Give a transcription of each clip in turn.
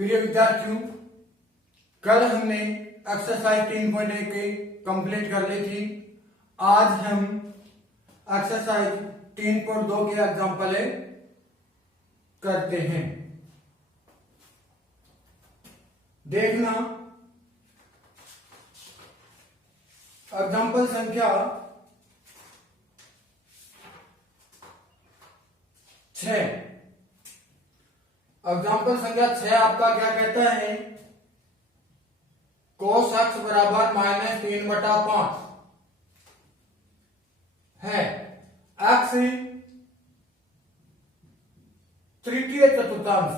प्रिय विद्यार्थियों, कल हमने एक्सरसाइज 3.1 कंप्लीट कर ली थी। आज हम एक्सरसाइज 3.2 के एग्जाम्पल करते हैं। देखना एग्जाम्पल संख्या 6। एग्जाम्पल संख्या 6 आपका क्या कहता है? cos x बराबर -3/5 है। x तृतीय चतुर्थांश,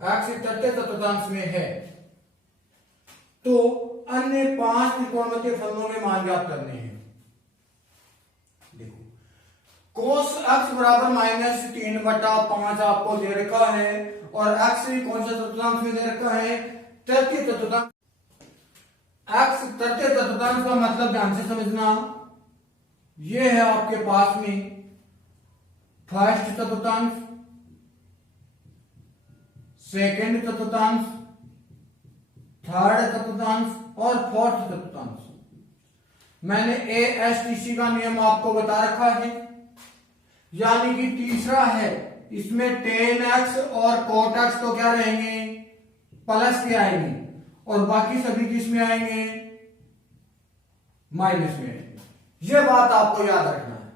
x तृतीय चतुर्थांश में है, तो अन्य 5 त्रिकोणमितीय फलनों में मान ज्ञात करने हैं। cos x बराबर -3/5 आपको दे रखा है और x कौन सा चतुर्थांश में दे रखा है? तृतीय चतुर्थांश। x तृतीय चतुर्थांश का मतलब ध्यान से समझना, यह है आपके पास में फर्स्ट चतुर्थांश, सेकंड चतुर्थांश, थर्ड चतुर्थांश और फोर्थ चतुर्थांश। मैंने ASTC का नियम आपको बता रखा है, यानी कि तीसरा है, इसमें tan x और cot x तो क्या रहेंगे? प्लस के आएंगे और बाकी सभी किस में आएंगे? माइनस में आएंगे। यह बात आपको याद रखना है।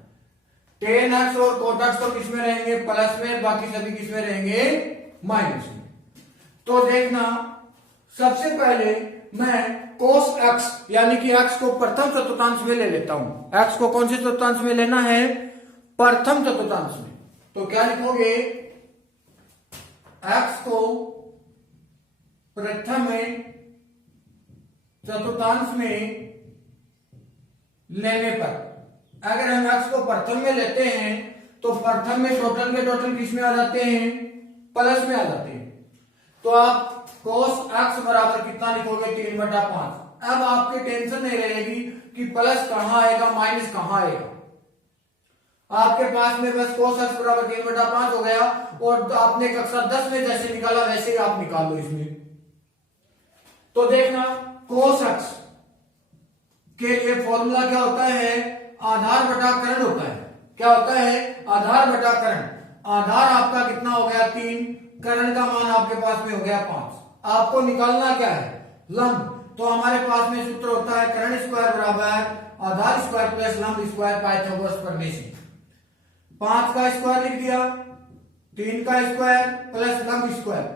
tan x और cot x तो किस में रहेंगे? प्लस में, बाकी सभी किस में रहेंगे? माइनस में। तो देखना, सबसे पहले मैं cos x यानी कि x को प्रथम चतुर्थांश में ले लेता हूं। x को कौन से चतुर्थांश में लेना है? प्रथम चतुर्थांश में। तो क्या लिखोगे? x को प्रथम चतुर्थांश में लेने पर, अगर हम x को प्रथम में लेते हैं तो प्रथम में टोटल के टोटल किस में आ जाते हैं? प्लस में आ जाते हैं। तो आप cos x बराबर कितना लिखोगे? 3/5। अब आपकी टेंशन नहीं रहेगी कि प्लस कहां आएगा, माइनस कहां आएगा। आपके पास में बस cos x बराबर 3/5 हो गया और आपने कक्षा 10 में जैसे निकाला वैसे ही आप निकाल लो इसमें। तो देखना, cos x के लिए फॉर्मूला क्या होता है? आधार बटा करण होता है। क्या होता है? आधार बटा करण। आधार आपका कितना हो गया? 3। करण का मान आपके पास में हो गया 5। आपको निकालना क्या है? लंब। तो हमारे पास में सूत्र होता है करण स्क्वायर बराबर आधार स्क्वायर प्लस लंब स्क्वायर, पाइथागोरस प्रमेय से। 5 का स्क्वायर लिख दिया, 3 का स्क्वायर प्लस लंब स्क्वायर,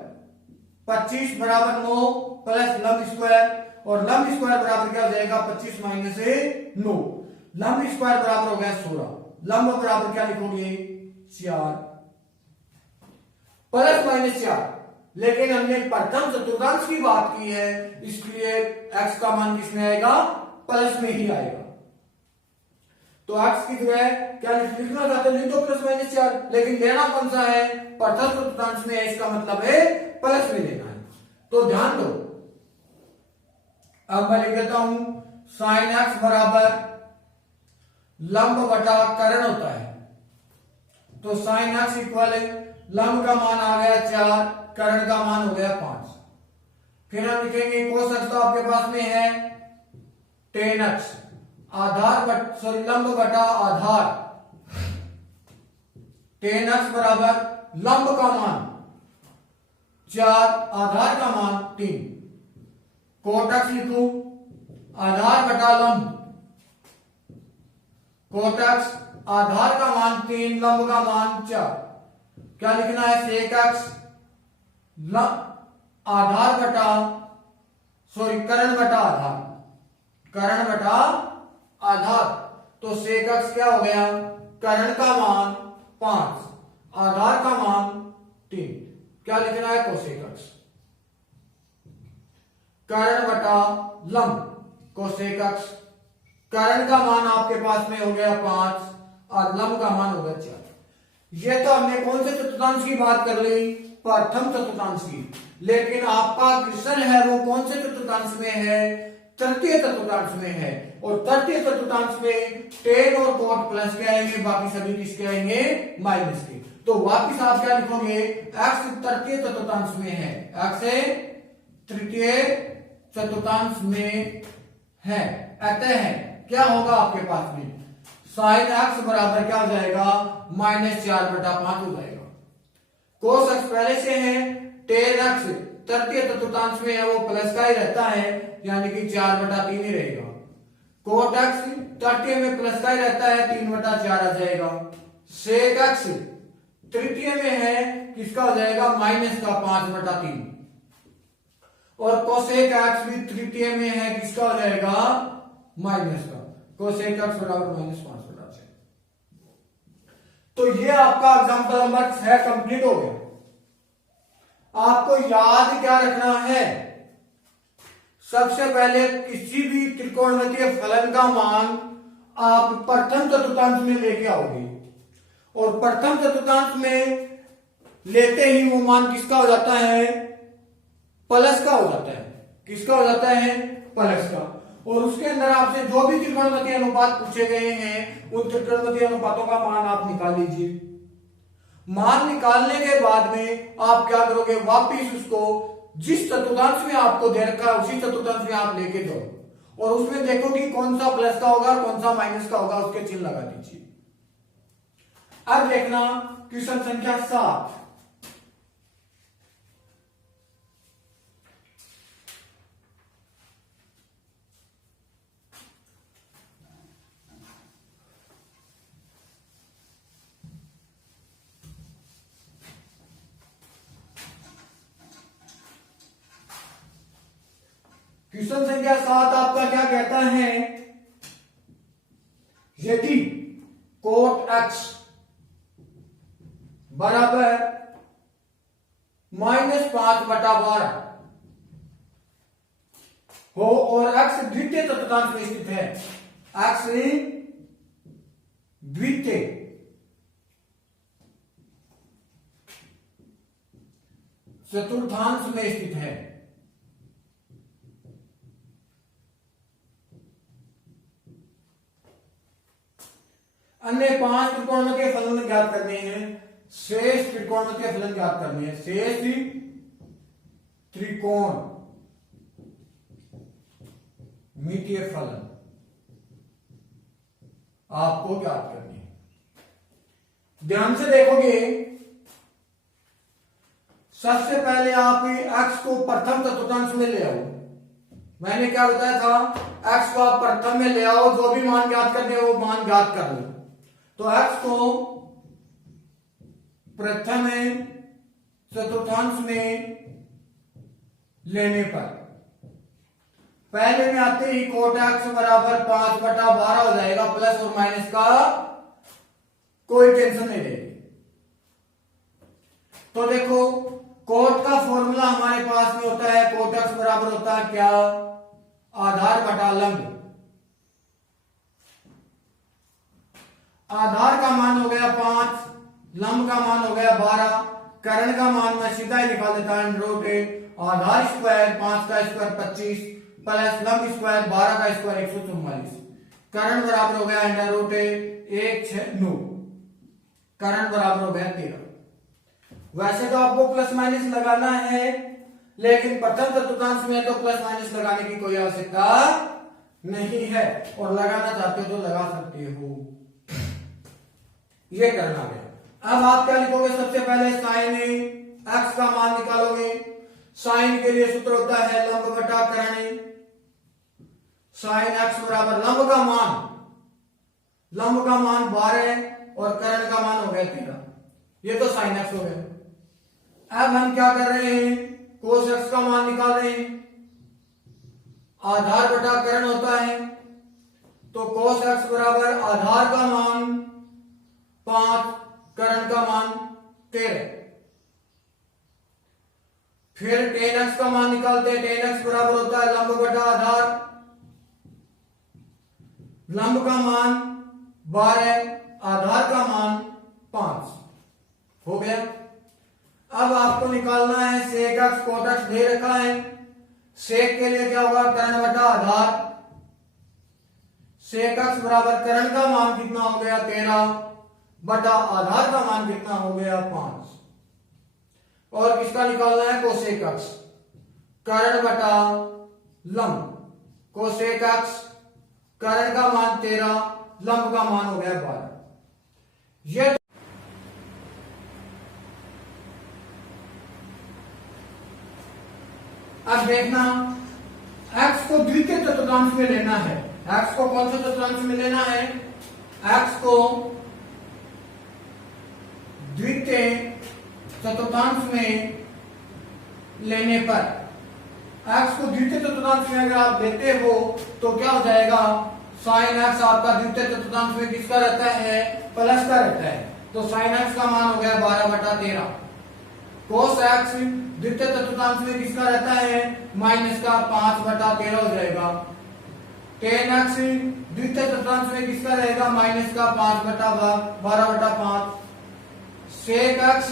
25 बराबर 9 प्लस लंब स्क्वायर, और लंब स्क्वायर बराबर क्या हो जाएगा? 25 माइनस 9। लंब स्क्वायर बराबर हो गया 16। लंब बराबर क्या लिखोगे? 4 प्लस माइनस 4। लेकिन हमने प्रथम चतुर्थांश की बात की है, इसलिए x का मान किसमें आएगा? प्लस में ही आएगा। तो x की जगह क्या लिखना चाहते हैं? लिख दो प्लस माइनस 4, लेकिन लेना कौन सा है? प्रथम चतुर्थांश में है, इसका मतलब है प्लस में लेना है। तो ध्यान दो, अब मैं लिख देता हूं sin x बराबर लंब बटा करण होता है। तो sin x इक्वल लंब का मान आ गया 4, करण का मान हो गया 5। फिर हम लिखेंगे cos x तो आपके पास में है tan x, आधार लंब बटा आधार, tan x बराबर लंब का मान 4, आधार का मान 3। cot x लिखूं आधार बटा लंब, cot x आधार का मान 3, लंब का मान 4। क्या लिखना है? sec x आधार बटा करण बटा आधार, करण बटा आधार। तो sec x क्या हो गया? करण का मान 5, आधार का मान 3। क्या लिखना है? cosec x करण बटा लंब, cosec x करण का मान आपके पास में हो गया 5 और लंब का मान हो गया 4। ये तो हमने कौन से चतुर्थांश की बात कर ली? प्रथम चतुर्थांश की। लेकिन आपका क्वेश्चन है वो कौन से चतुर्थांश में है? तृतीय चतुर्थांश में है, और तृतीय चतुर्थांश में टेन और कॉट प्लस के आएंगे, बाकी सभी किसके आएंगे? माइनस के। तो वापिस आप क्या लिखोगे, x तृतीय चतुर्थांश में है, x तृतीय चतुर्थांश में है, अतः क्या होगा आपके पास में sin x बराबर क्या हो जाएगा, -4/5 हो जाएगा। cos x पहले से है, tan x तृतीय चतुर्थांश में है, वो प्लस का ही रहता है, यानी कि 4/3 ही रहेगा। cot x तृतीय में प्लस का ही रहता है, 3/4 आ जाएगा। sec x तृतीय में है, किसका हो जाएगा, -5/3। और cosec x भी तृतीय में है, किसका हो जाएगा, माइनस का। cosec x बराबर -5/6। तो ये आपका एग्जांपल नंबर 6 कंप्लीट हो गया। आपको याद क्या रखना है, सबसे पहले किसी भी त्रिकोणमितीय फलन का मान आप प्रथम चतुर्थांश में लेके आओगे, और प्रथम चतुर्थांश में लेते ही वो मान किसका हो जाता है, प्लस का हो जाता है। किसका हो जाता है, प्लस का। और उसके अंदर आपसे जो भी त्रिकोणमितीय अनुपात पूछे गए हैं, उन त्रिकोणमितीय अनुपातों का मान आप निकाल लीजिए। मान निकालने के बाद में आप क्या करोगे, वापिस उसको जिस चतुर्थांश में आपको दे रखा है उसी चतुर्थांश में आप लेके दो, और उसमें देखो कि कौन सा प्लस का होगा और कौन सा माइनस का होगा, उसके चिन्ह लगा दीजिए। अब देखना क्वेश्चन संख्या 7। क्वेश्चन संख्या 7 आपका क्या कहता है, यदि cot x बराबर -5/12 हो और x द्वितीय चतुर्थांश में स्थित है, x द्वितीय चतुर्थांश में स्थित है, अन्य 5 त्रिकोणमितीय फलन ज्ञात करने हैं, शेष त्रिकोणमितीय फलन ज्ञात करने हैं, शेष त्रिकोणमितीय फलन आपको ज्ञात करने हैं। ध्यान से देखोगे, सबसे पहले आप x को प्रथम चतुर्थांश में ले आओ। मैंने क्या बताया था, x को आप प्रथम में ले आओ, जो भी मान ज्ञात करने वो मान ज्ञात कर लो। तो x को प्रथम चतुर्थांश में लेने पर पहले में आते ही cot x बराबर 5/12 हो जाएगा, प्लस और माइनस का कोई टेंशन नहीं रहेगी। तो देखो cot का फॉर्मूला हमारे पास में होता है, cot x बराबर होता है क्या, आधार बटा लंब। आधार का मान हो गया 5, लंब का मान हो गया 12, कर्ण का मान मैं सीधा ही निकाल देता हूं, √8 आधार स्क्वायर 5 का स्क्वायर 25 प्लस लंब स्क्वायर 12 का स्क्वायर 144, कर्ण बराबर हो गया √8 1 6 9, कर्ण बराबर हो गया 13। वैसे तो आपको प्लस माइनस लगाना है, लेकिन प्रथम चतुर्थांश में तो प्लस माइनस लगाने की कोई आवश्यकता नहीं है, और लगाना चाहते हो तो लगा सकते हो। ये करना है। अब आप क्या लिखोगे, सबसे पहले साइन x का मान निकालोगे। साइन के लिए सूत्र होता है लंब बटा कर्ण। साइन x बराबर लंब का मान 12 और कर्ण का मान हो गया 13। ये तो साइन x हो गया। अब हम क्या कर रहे हैं, कोस x का मान निकाल रहे हैं। आधार बटा कर्ण होता है, तो कोस x बराबर आधार का मान 5, कर्ण का मान 13। फिर tan x का मान निकालते हैं। tan x बराबर होता है लंब बटा आधार, लंब का मान 12, आधार का मान 5 हो गया। अब आपको निकालना है sec x, cot x दे रखा है। sec के लिए क्या होगा, कर्ण बटा आधार। sec x बराबर कर्ण का मान कितना हो गया 13, बटा आधार का मान कितना हो गया 5। और किसका निकालना है कोसेक अक्ष, कर्ण बटा लंब, कोसेक अक्ष कर्ण का मान 13, लंब का मान हो गया 12। ये अब देखना x को द्वितीय चतुर्थांश में लेना है। x को कौन से चतुर्थांश में लेना है, x को द्वितीय चतुर्थांश में लेने पर, x को द्वितीय चतुर्थांश में अगर आप लेते हो तो क्या हो जाएगा, साइन x आपका द्वितीय चतुर्थांश में किसका रहता है, प्लस का रहता है, तो साइन x का मान हो गया 12/13। कोस x द्वितीय चतुर्थांश में किसका रहता है, माइनस का 5/13 हो जाएगा। टेन x द्वितीय चतुर्थांश में किसका रहेगा, माइनस का 5/12/5। सेक x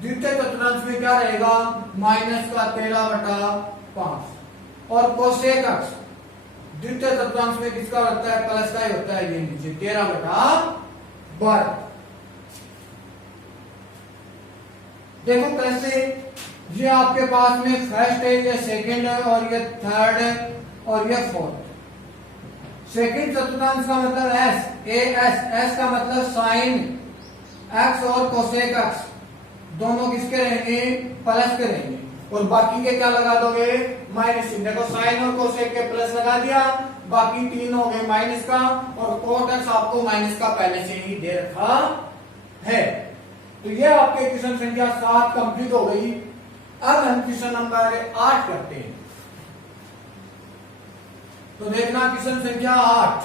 द्वितीय चतुर्थांश में क्या रहेगा, माइनस का 13/5। और कोसेक x द्वितीय चतुर्थांश में किसका होता है, प्लस का ही होता है, ये नीचे 13/12। देखो कैसे, ये आपके पास में फर्स्ट है, ये सेकंड है, और ये थर्ड है, और ये फोर्थ। सेकंड चतुर्थांश का मतलब एस, ए एस, एस का मतलब साइन एक्स और कोसेक एक्स दोनों किसके रहेंगे, प्लस के रहेंगे। और बाकी के क्या लगा दोगे, माइनस चिन्ह। देखो साइन और कोसेक के प्लस लगा दिया, बाकी तीन हो गए माइनस का, और कोट एक्स आपको माइनस का पहले से ही दे रखा है। तो ये आपके क्वेश्चन संख्या 7 कंप्लीट हो गई। अब हम क्वेश्चन नंबर 8 करते हैं। तो देखना क्वेश्चन संख्या 8।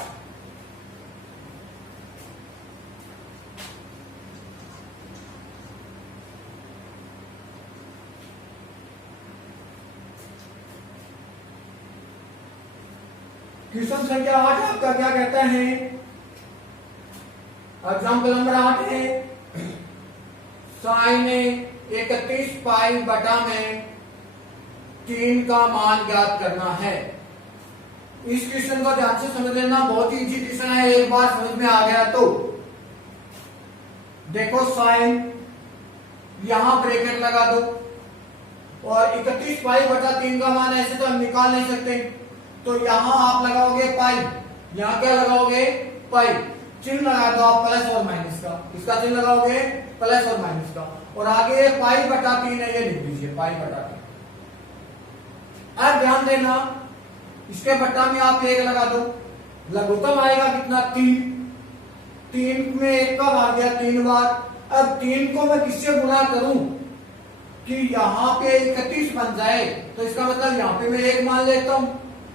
क्वेश्चन संख्या 8 आपका क्या कहता है, एग्जाम्पल नंबर 8 है, साइन 31 पाई बटा में 3 का मान ज्ञात करना है। इस क्वेश्चन को ध्यान से समझ लेना, बहुत ही इजी क्वेश्चन है, एक बार समझ में आ गया तो देखो साइन, यहां ब्रैकेट लगा दो, और 31 पाई बटा 3 का मान ऐसे तो हम निकाल नहीं सकते, तो यहां आप लगाओगे पाई, यहां क्या लगाओगे, पाई, चिन्ह लगा दो आप प्लस और माइनस का, इसका चिन्ह लगाओगे प्लस और माइनस का, और आगे पाई बटा 3 है, ये लिख दीजिए पाई बटा 3। अब ध्यान देना, इसके बट्टा में आप 1 लगा दो, लघुत्तम आएगा कितना, 3 में 1 का भाग गया 3 बार। अब 3 को मैं किससे गुणा करूं कि यहां पे 31 बन जाए, तो इसका मतलब यहां पे मैं 1 मान लेता हूं।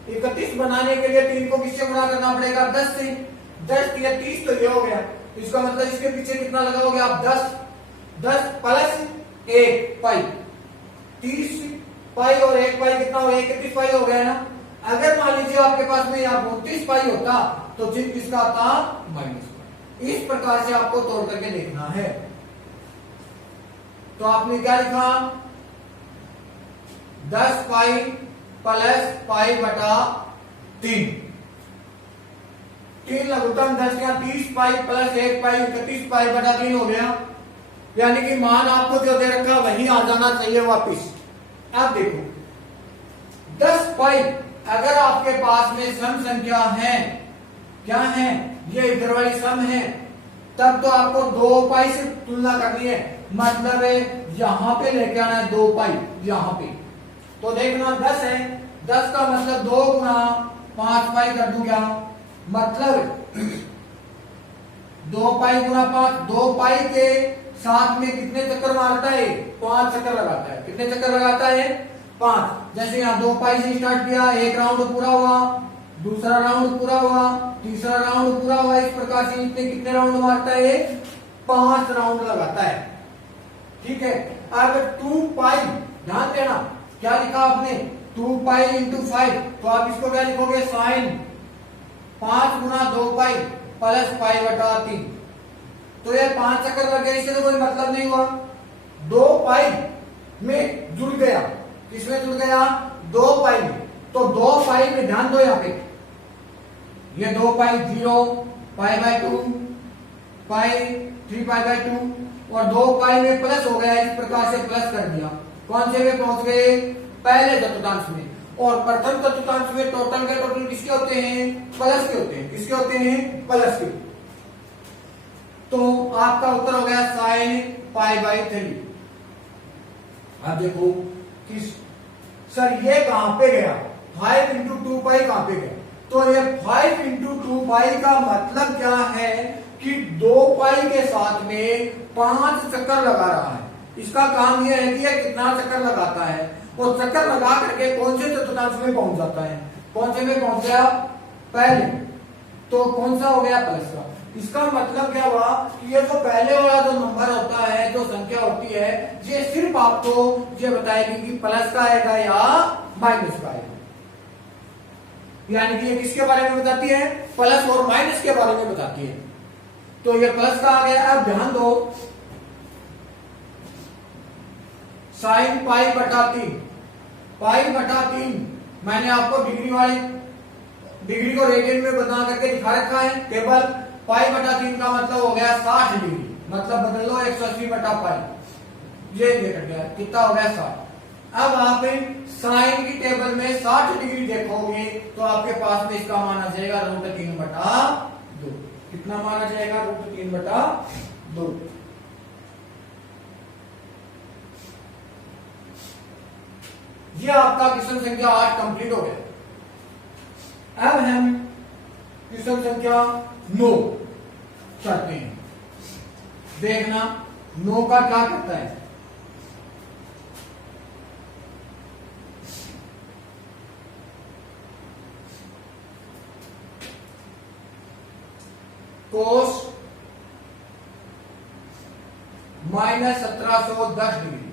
31 बनाने के लिए 3 को किससे गुणा करना पड़ेगा, 10 से, 10 या 30, तो ये हो गया। इसका मतलब इसके पीछे कितना लगाओगे आप, 10 प्लस 1 पाई, 30 पाई और 1 पाई कितना हो, 31 पाई हो गया ना। अगर मान लीजिए आपके पास में यहाँ 32 पाई होता तो चिन्ह किसका आता, माइनस का। इस प्रकार से आपको तोड़ करके देखना है। तो आपने क्या लिखा, 10 पाई प्लस पाई बटा 3 लघुत्तम 10 या 30 पाई प्लस 1 पाई 31 पाई बटा 3 हो गया। यानी कि मान आपको जो दे रखा वही आ जाना चाहिए वापिस। अब देखो 10 पाई अगर आपके पास में सम संख्या है, क्या है, ये इधर वाली सम है, तब तो आपको 2 पाई से तुलना करनी है, मतलब है यहां पे लेके आना है 2 पाई यहां पे। तो देखना 10 है, 10 का मतलब 2 गुना 5 पाई कर दूं क्या, मतलब 2 पाई गुना 5, 2 पाई के साथ में कितने चक्कर मारता है, 5 चक्कर लगाता है। कितने चक्कर लगाता है, 5। जैसे यहाँ 2 पाई से स्टार्ट किया, एक राउंड पूरा हुआ, दूसरा राउंड पूरा हुआ, तीसरा राउंड पूरा हुआ, इस प्रकार से इतने कितने राउंड मारता है, 5 राउंड लगाता है। ठीक है। अब 2 पाई, ध्यान देना क्या लिखा आपने, 2 पाई इंटू 5, तो आप इसको क्या लिखोगे, साइन 5 गुना 2 पाई प्लस पाई बटा 3। तो ये 5 चक्कर लग गया, इससे तो कोई मतलब नहीं हुआ। 2 पाई में जुड़ गया, किसमें जुड़ गया, 2 पाई में। तो 2 पाई में ध्यान दो, यहाँ पे ये 2 पाई 0 पाई बाय 2 पाई 3π/2 और 2 पाई में प्लस हो गया, इस प्रकार से प्लस कर दिया। कौन से में पहुंच गए? पहले चतुर्थांश में। और प्रथम चतुर्थांश में टोटल के टोटल किसके होते हैं? प्लस के होते हैं। किसके होते हैं? प्लस के। तो आपका उत्तर हो गया sin π/3। अब देखो किस सर ये कहां पे गया? 5 इंटू 2π कहां पे गया? तो ये 5 इंटू 2π का मतलब क्या है कि 2π के साथ में 5 चक्कर लगा रहा है। इसका काम यह है कि ये कितना चक्कर लगाता है और चक्कर लगा करके कौन से चतुर्थांश में पहुंच जाता है? कौन से में पहुंच गया? पहले। तो कौन सा हो गया? प्लस का। इसका मतलब क्या हुआ कि ये जो पहले वाला जो नंबर होता है, जो संख्या होती है, ये सिर्फ आपको ये बताएगी कि प्लस का आएगा या माइनस का आएगा। यानी कि ये किसके बारे में बताती है? प्लस और माइनस के बारे में बताती है। तो ये प्लस का आ गया। अब ध्यान दो, sin π/3 π/3 मैंने आपको डिग्री को रेडियन में बना करके दिखा रखा है टेबल। π/3 का मतलब हो गया 60 डिग्री, मतलब बदल लो 180/π। ये कट गया, कितना हो गया? 60। अब आप साइन की टेबल में 60 डिग्री देखोगे तो आपके पास में इसका मान आ जाएगा √3/2। कितना मान आ जाएगा? √3/2। ये आपका क्वेश्चन संख्या 8 कंप्लीट हो गया। अब हम क्वेश्चन संख्या 9 करते हैं। देखना 9 का क्या करता है। कोस -1710 डिग्री।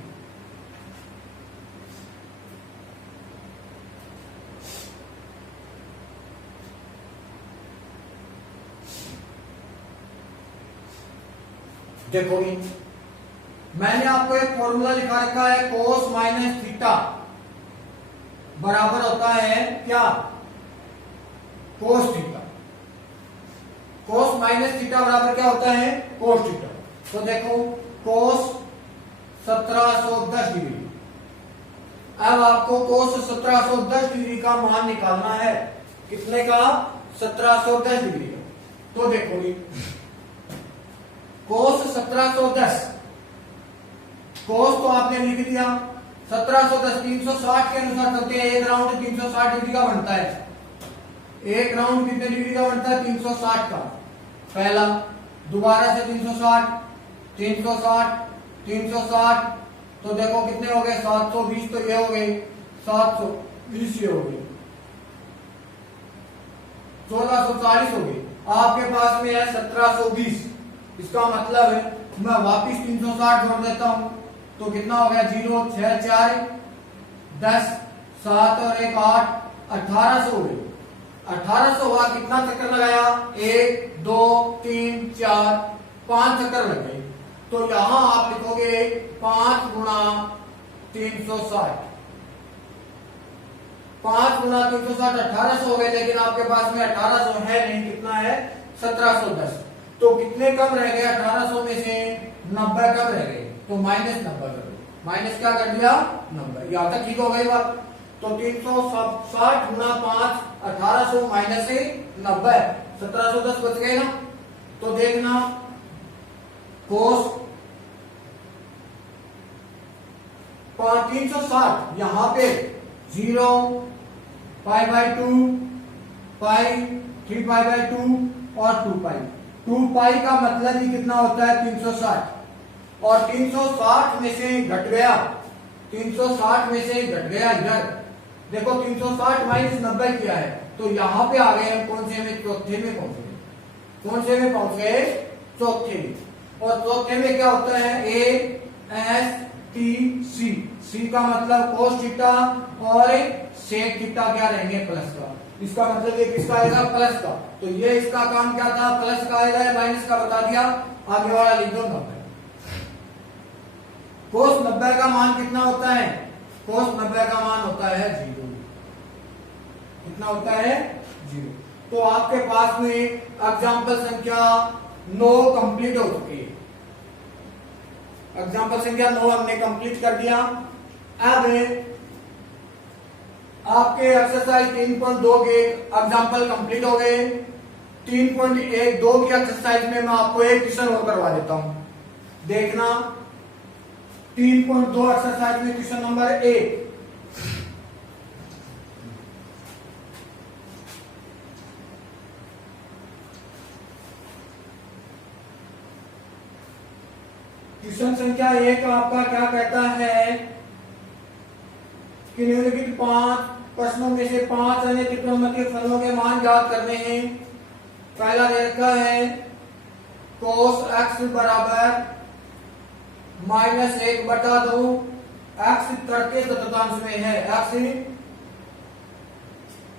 देखो मैंने आपको एक फॉर्मूला लिखा रखा है, कोस माइनस थीटा बराबर होता है क्या? Cos theta. कोस माइनस थीटा बराबर क्या होता है? Cos theta. तो देखो कोस 1710 डिग्री। अब आपको कोस 1710 डिग्री का मान निकालना है। कितने का? 1710 डिग्री का। तो देखो कोस 1710, कोस तो आपने लिख दिया 1710 360 के अनुसार चलते हैं। एक राउंड 360 डिग्री का बनता है। एक राउंड कितने डिग्री का बनता है? 360 का। पहला, दोबारा से 360 360 360, तो देखो कितने हो गए? 720। तो ये हो गए 720, ये हो गए 1640 हो गए। आपके पास में है 1720। इसका मतलब है मैं वापिस 360 जोड़ देता हूं तो कितना हो गया? 0 6 4 10 7 और 1 8 1800 हो गए। 1800 हुआ। कितना चक्कर लगाया? 1 2 3 4 5 चक्कर लग गए। तो यहां आप लिखोगे 5 गुणा 360। 5 गुणा 360 1800 हो गए, लेकिन आपके पास में 1800 है नहीं। कितना है? 1710। तो कितने कम रह गए? 1800 में से 90 कम रह गए। तो -90 कर दो। माइनस क्या कर दिया? 90। यहां तक ठीक हो गई बात। तो 360 गुणा 5 1800 माइनस से 90 1710 बच गए ना। तो देखना कोस 360 यहां पे 0 π/2 पाई 3π/2 और 2π। 2π का मतलब ही कितना होता है? 360। और 360 में से घट गया, 360 में से घट गया इधर। देखो 360 माइनस 90 किया है, तो यहां पे आ गए हम कौन से में? चौथे में पहुंच गए। कौन से में पहुंच गए? चौथे में। और चौथे में क्या होता है? ASTC। सी का मतलब कोस थीटा और सेक थीटा क्या रहेंगे? प्लस का। इसका मतलब ये किसका आएगा? प्लस का। तो ये इसका काम क्या था? प्लस का आएगा या माइनस का? बता दिया। आगे वाला लिख दो 90। कोस 90 का मान कितना होता है? कोस 90 का मान होता है 0। कितना होता है? 0। तो आपके पास में एग्जाम्पल संख्या 9 कंप्लीट हो चुकी है। एग्जाम्पल संख्या 9 हमने कंप्लीट कर दिया। अब आपके एक्सरसाइज 3.2 के एग्जाम्पल कंप्लीट हो गए। 3.12 की एक्सरसाइज में मैं आपको एक क्वेश्चन और करवा देता हूं, देखना। 3.2 एक्सरसाइज में क्वेश्चन नंबर 1, क्वेश्चन संख्या 1 आपका क्या कहता है कि निम्नलिखित 5 प्रश्नों में से 5 अन्य त्रिकोणमितीय फलनों के मान ज्ञात करने हैं। पहला दे रखा है cos x बराबर -1/2, x तृतीय चतुर्थांश में है, x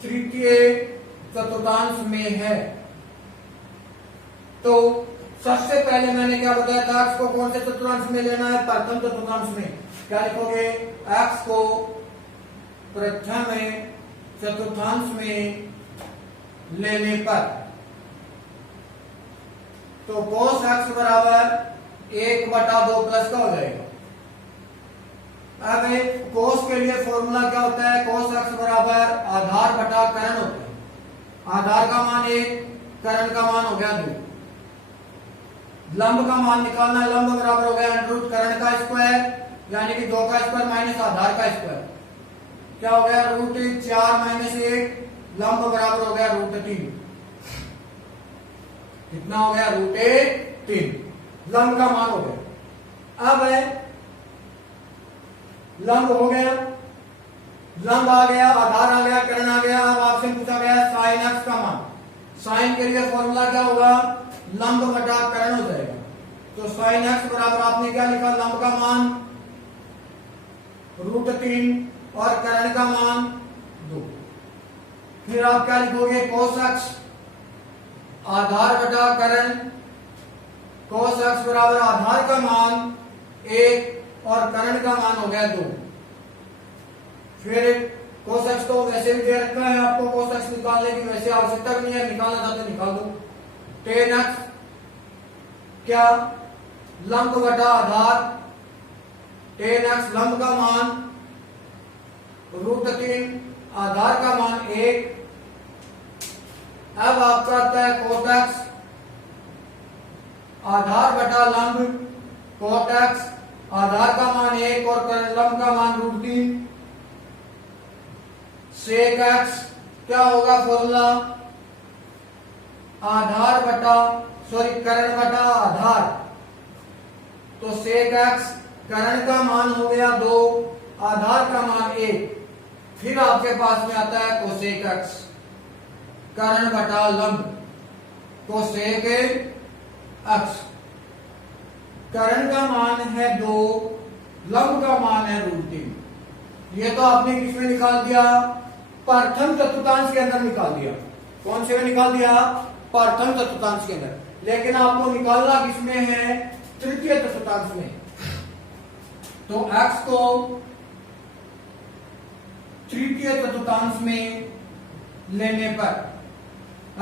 तृतीय चतुर्थांश में है। तो सबसे पहले मैंने क्या बताया था, x को कौन से चतुर्थांश में लेना है, प्रथम चतुर्थांश में। क्या लिखोगे, x को प्रथम चतुर्थांश में लेने पर तो cos x बराबर 1/2 प्लस का हो जाएगा। अब cos के लिए फॉर्मूला क्या होता है, cos x बराबर आधार बटा करण होता है। आधार का मान 1, करण का मान हो गया 2। लंब का मान निकालना, लंब बराबर हो गया √ करण का स्क्वायर, यानी कि 2 का स्क्वायर माइनस आधार का स्क्वायर। क्या हो गया, √4 - 1, लंब बराबर हो गया √3। कितना हो गया, √3, लंब का मान हो गया। अब लंब हो गया, लंब आ गया, आधार आ गया, करण आ गया। अब आपसे पूछा गया sin x का मान। साइन के लिए फॉर्मूला क्या होगा, लंब बटा करण हो जाएगा। तो sin x बराबर आपने क्या लिखा, लंब का मान √3 और करण का मान 2। फिर आप क्या लिखोगे, cos x आधार बटा करण, cos x बराबर आधार का मान 1 और करण का मान हो गया 2। फिर cos x तो वैसे भी दे रखा है आपको, cos x निकालने की वैसे आवश्यकता भी नहीं है, निकालना चाहते निकाल दो। tan x क्या, लंब बटा आधार, tan x लंब का मान √3, आधार का मान 1। अब आपका आता है cot x आधार बटा लंब, cot x आधार का मान 1 और लंब का मान √3। sec x क्या होगा फॉर्मूला, आधार बटा करण बटा आधार। तो sec x करण का मान हो गया 2, आधार का मान 1। फिर आपके पास में आता है cosec x करण बटा लंब, cosec x करण का मान है 2, लंब का मान है √3। ये तो आपने किसमें निकाल दिया, प्रथम चतुर्थांश के अंदर निकाल दिया। कौन से में निकाल दिया, प्रथम चतुर्थांश के अंदर। लेकिन आपको निकालना किसमें है, तृतीय चतुर्थांश में। तो x को तृतीय चतुर्थांश में लेने पर,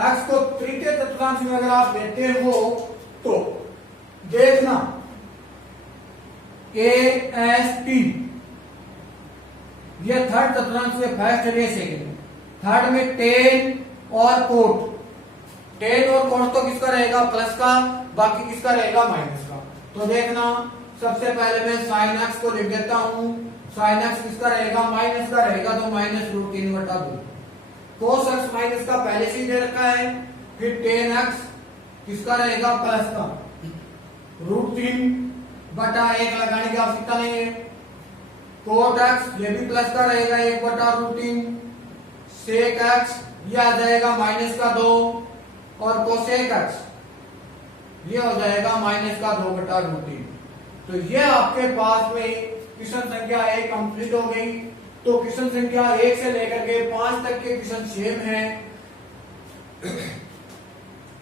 x को तृतीय चतुर्थांश में अगर आप लेते हो तो देखना AST ये थर्ड चतुर्थांश में, फर्स्ट और ये सेकेंड। थर्ड में टेन और कोट, टेन और कोट तो किसका रहेगा, प्लस का, बाकी किसका रहेगा, माइनस का। तो देखना सबसे पहले मैं sin x को लिख देता हूं, sin x किसका रहेगा, माइनस का रहेगा, तो -√3/2। cos x माइनस का पहले से ही दे रखा है। फिर tan x किसका रहेगा, प्लस का, √3/1 लगाने की आवश्यकता नहीं है। cot x ये भी प्लस का रहेगा, 1/√3। sec x ये आ जाएगा -2 और cosec x ये हो जाएगा -2/√3। तो ये आपके पास में क्वेश्चन संख्या 1 कंप्लीट हो गई। तो क्वेश्चन संख्या 1 से लेकर के 5 तक के क्वेश्चन सेम है,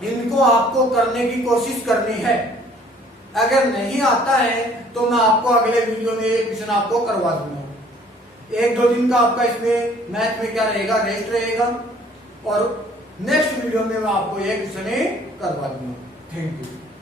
इनको आपको करने की कोशिश करनी है। अगर नहीं आता है तो मैं आपको अगले वीडियो में एक क्वेश्चन आपको करवा दूंगा। 1-2 दिन का आपका इसमें मैथ में क्या रहेगा, रेस्ट रहेगा, और नेक्स्ट वीडियो में मैं आपको एक क्वेश्चन करवा दूंगा। Thank you.